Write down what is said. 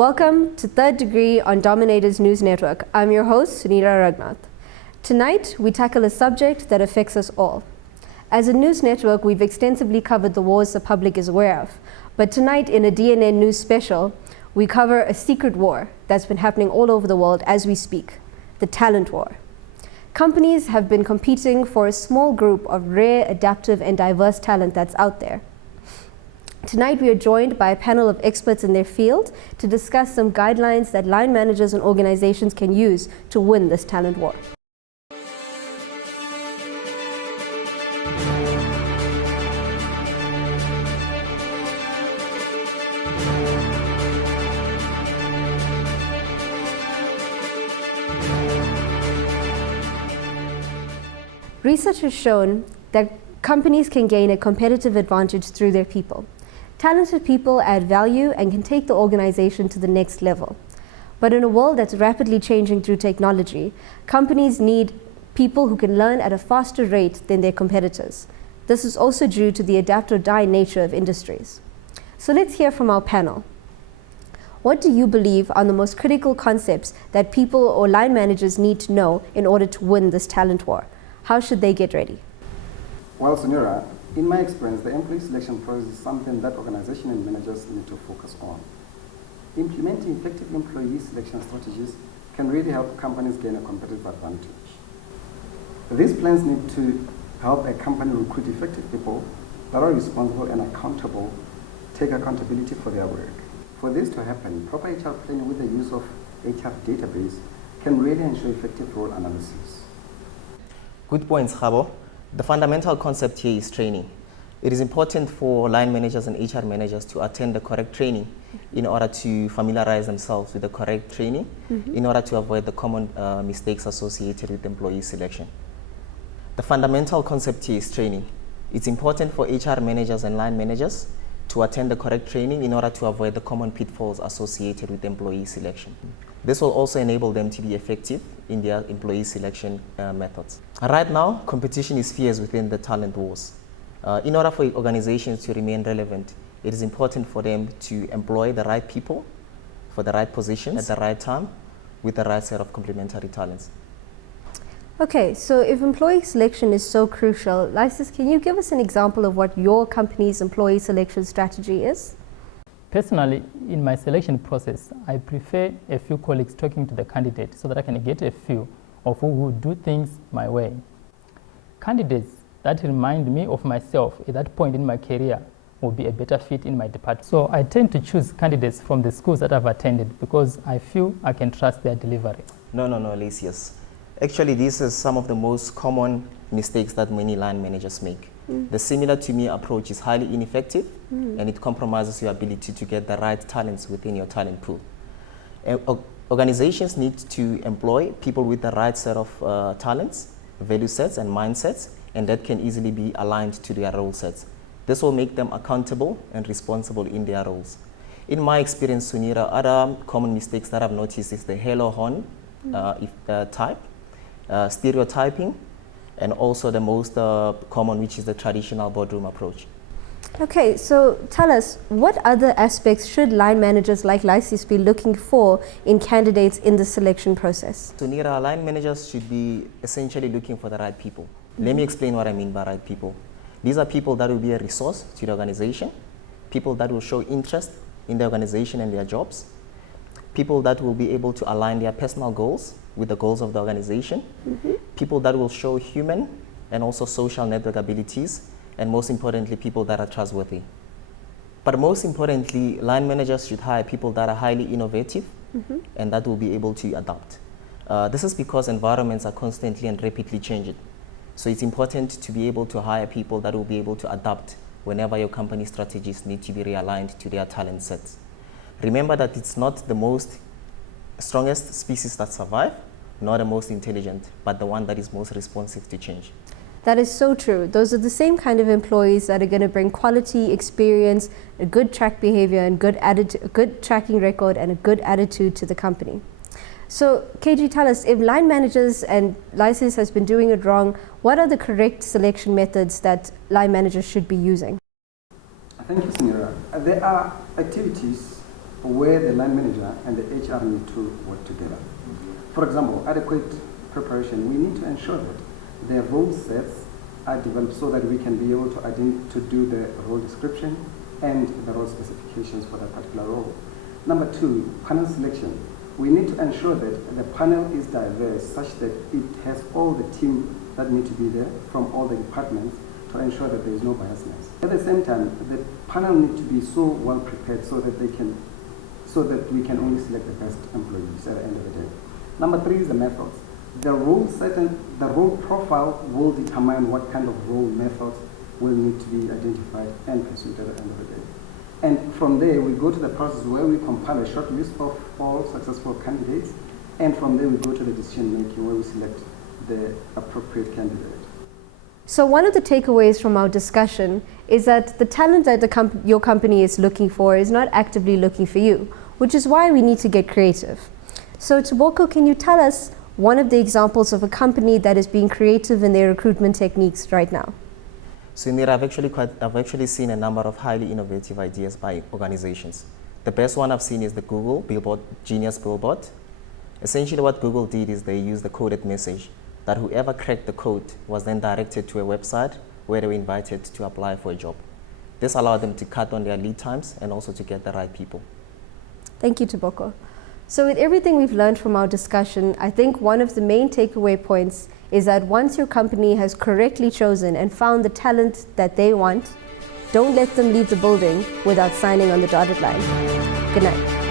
Welcome to Third Degree on Dominators News Network. I'm your host, Sunita Ragnath. Tonight, we tackle a subject that affects us all. As a news network, we've extensively covered the wars the public is aware of. But tonight, in a DNN News special, we cover a secret war that's been happening all over the world as we speak, the talent war. Companies have been competing for a small group of rare, adaptive, and diverse talent that's out there. Tonight, we are joined by a panel of experts in their field to discuss some guidelines that line managers and organizations can use to win this talent war. Research has shown that companies can gain a competitive advantage through their people. Talented people add value and can take the organization to the next level. But in a world that's rapidly changing through technology, companies need people who can learn at a faster rate than their competitors. This is also due to the adapt or die nature of industries. So let's hear from our panel. What do you believe are the most critical concepts that people or line managers need to know in order to win this talent war? How should they get ready? Well, Sunira, in my experience, the employee selection process is something that organizations and managers need to focus on. Implementing effective employee selection strategies can really help companies gain a competitive advantage. These plans need to help a company recruit effective people that are responsible and accountable, take accountability for their work. For this to happen, proper HR planning with the use of HR database can really ensure effective role analysis. Good points, Khabo. The fundamental concept here is training. It is important for line managers and HR managers to attend the correct training in order to familiarize themselves with the correct training in order to avoid the common mistakes associated with employee selection. The fundamental concept here is training. It's important for HR managers and line managers to attend the correct training in order to avoid the common pitfalls associated with employee selection. This will also enable them to be effective in their employee selection methods. Right now, competition is fierce within the talent wars. In order for organizations to remain relevant, it is important for them to employ the right people for the right positions at the right time with the right set of complementary talents. Okay, so if employee selection is so crucial, Lysis, can you give us an example of what your company's employee selection strategy is? Personally, in my selection process, I prefer a few colleagues talking to the candidate so that I can get a feel of who would do things my way. Candidates that remind me of myself at that point in my career will be a better fit in my department. So I tend to choose candidates from the schools that I've attended because I feel I can trust their delivery. No, Lysias. Actually, this is some of the most common mistakes that many line managers make. The similar to me approach is highly ineffective and it compromises your ability to get the right talents within your talent pool. Organizations need to employ people with the right set of talents, value sets and mindsets, and that can easily be aligned to their role sets. This will make them accountable and responsible in their roles. In my experience, Sunira, other common mistakes that I've noticed is the halo horn type, stereotyping, and also the most common, which is the traditional boardroom approach. Okay, so tell us, what other aspects should line managers like Lysis be looking for in candidates in the selection process? Sunira, line managers should be essentially looking for the right people. Let me explain what I mean by right people. These are people that will be a resource to the organization, people that will show interest in the organization and their jobs, people that will be able to align their personal goals with the goals of the organization, people that will show human and also social network abilities, and most importantly, people that are trustworthy. But most importantly, line managers should hire people that are highly innovative and that will be able to adapt. This is because environments are constantly and rapidly changing. So it's important to be able to hire people that will be able to adapt whenever your company strategies need to be realigned to their talent sets. Remember that it's not the strongest species that survive, nor the most intelligent, but the one that is most responsive to change. That is so true. Those are the same kind of employees that are going to bring quality, experience, a good track behavior, and a good tracking record, and a good attitude to the company. So, KG, tell us, if line managers and Lysis has been doing it wrong, what are the correct selection methods that line managers should be using? Thank you, Sunira. There are activities where the line manager and the HR need to work together. For example, adequate preparation, we need to ensure that the role sets are developed so that we can be able to do the role description and the role specifications for that particular role. Number two, panel selection. We need to ensure that the panel is diverse such that it has all the team that need to be there from all the departments to ensure that there is no biasness. At the same time, the panel need to be so well prepared so that we can only select the best employees at the end of the day. Number three is the methods. The role profile will determine what kind of role methods will need to be identified and pursued at the end of the day. And from there, we go to the process where we compile a short list of all successful candidates, and from there we go to the decision making where we select the appropriate candidate. So one of the takeaways from our discussion is that the talent that your company is looking for is not actively looking for you, which is why we need to get creative. So Toboko, can you tell us one of the examples of a company that is being creative in their recruitment techniques right now? So Nira, I've actually seen a number of highly innovative ideas by organizations. The best one I've seen is the Google Billboard, Genius Billboard. Essentially what Google did is they used the coded message that whoever cracked the code was then directed to a website where they were invited to apply for a job. This allowed them to cut on their lead times and also to get the right people. Thank you, Toboko. So with everything we've learned from our discussion, I think one of the main takeaway points is that once your company has correctly chosen and found the talent that they want, don't let them leave the building without signing on the dotted line. Good night.